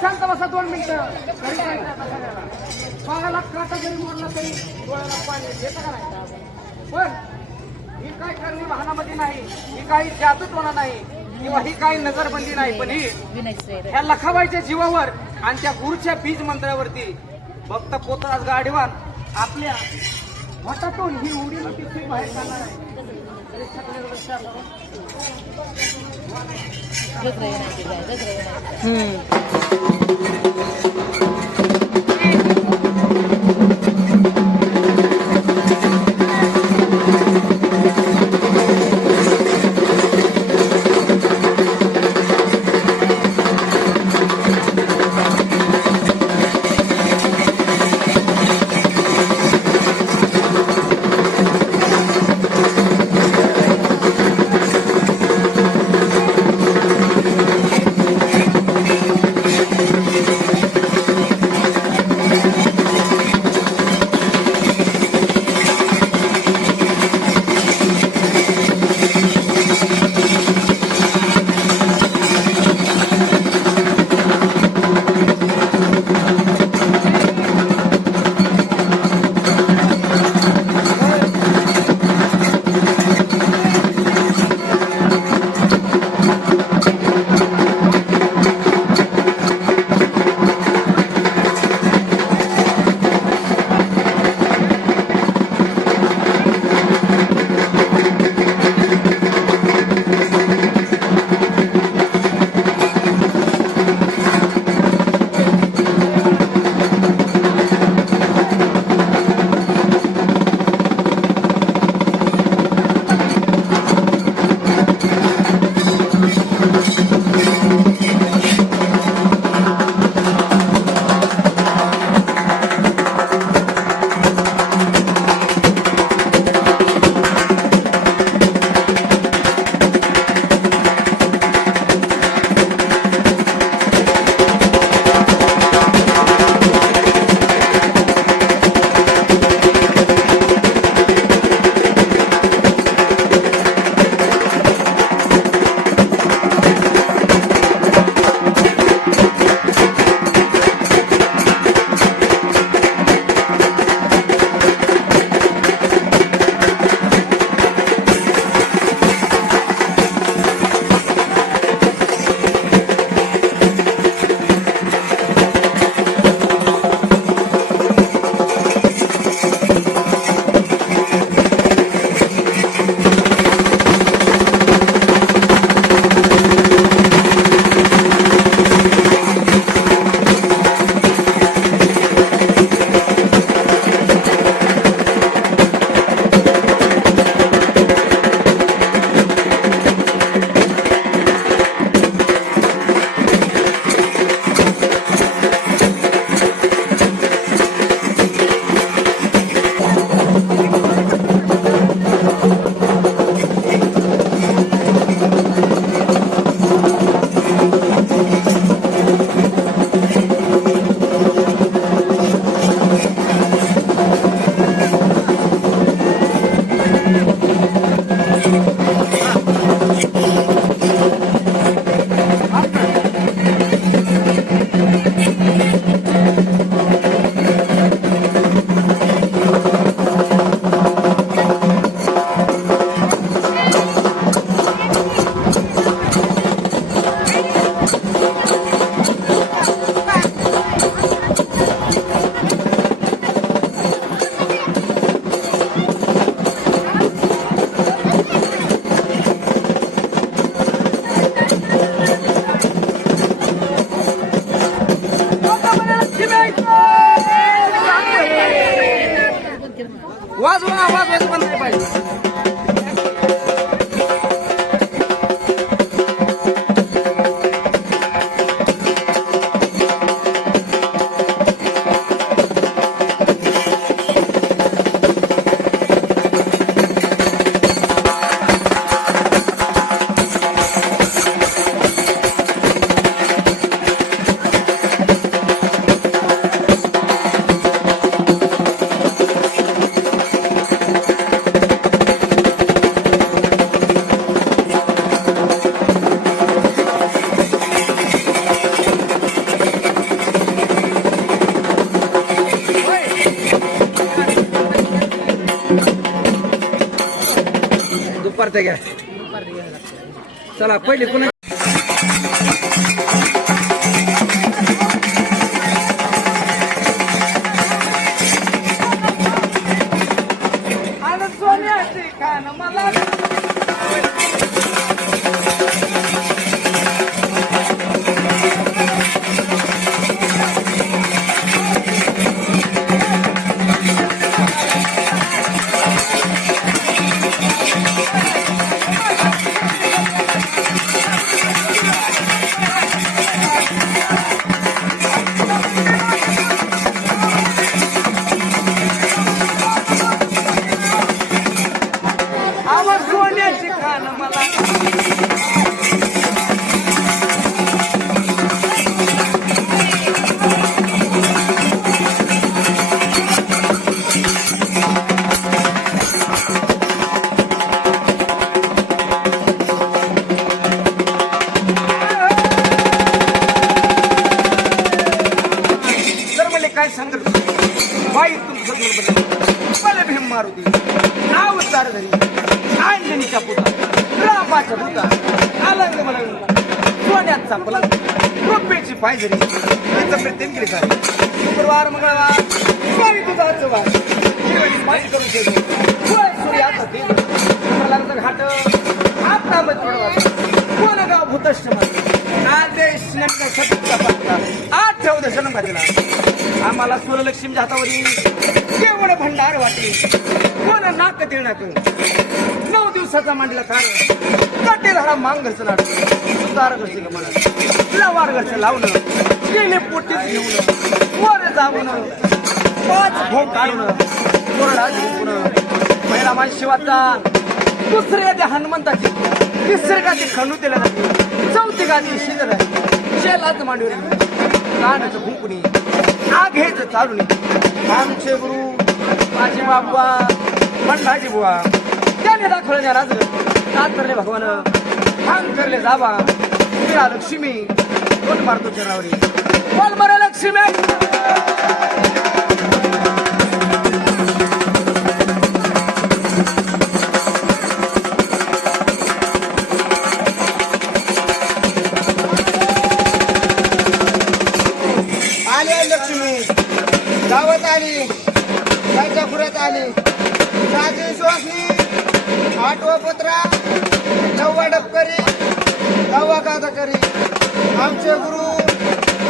शांत बसा दोन मिनिटं घरी पायाला काटा जरी मोडला तरी डोळ्याला पाणी येतं करायचं पण ही काय करणी वाहनामध्ये नाही ही काही जादूटोणा नाही किंवा ही काही नजरबंदी नाही पण ही ह्या लखाबाईच्या जीवावर आणि त्या गुरुच्या बीज मंत्रावरती भक्त पोतराज गाडीवान आपल्या भटातून ही उडी मोठी बाहेर जाणार आहे. हम्म. वाजवायचं पण नाही चला पहिले पुन्हा धरी अंजनीच्या पुता रापाच्या पुता आलंग मला सोन्याचा पलंग रुपयाची पायजरी. त्याचं प्रेम केली सारी शुक्रवार मंगळवार स्वामी तुझा वार दिवाळी माझी करून ठेवली डोळे सूर्याचं तेल घाट आपला मत कोण गाव भूतष्ट आदेश नेमका आठ दर्शन जन्म आम्हाला सूरलक्ष्मी हातावरील केवळ भंडार वाटे. कोण नाक देणार नऊ दिवसाचा मांडला थार. काटे मांग घरचं नाट सुतार घरचं म्हणत लवार घरचं लावणं. गेले पोटीच घेऊन. वर जावणं पाच भोग काढणं कोरडा जिंकून पहिला मान शिवाचा. दुसऱ्या ते हनुमंताची. तिसऱ्या गादी खंडू दिला जाते. चौथी गादी शिजर आहे शेलाच मांडवी कानाचं भुंकुणी. आघेच चालून? आमचे गुरु माझे बाबा मंडाजी बुवा त्याने दाखवलं त्या राज करले भगवान ठाम करले जावा. मीरा लक्ष्मी कोण मारतो चरावरी कोण मारा लक्ष्मी?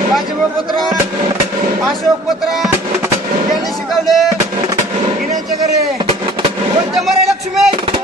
बाजीबा पत्रा अशोक पत्रा यांनी शिकवले. घेण्याचे घरे. कोणत्या मरे लक्ष्मी?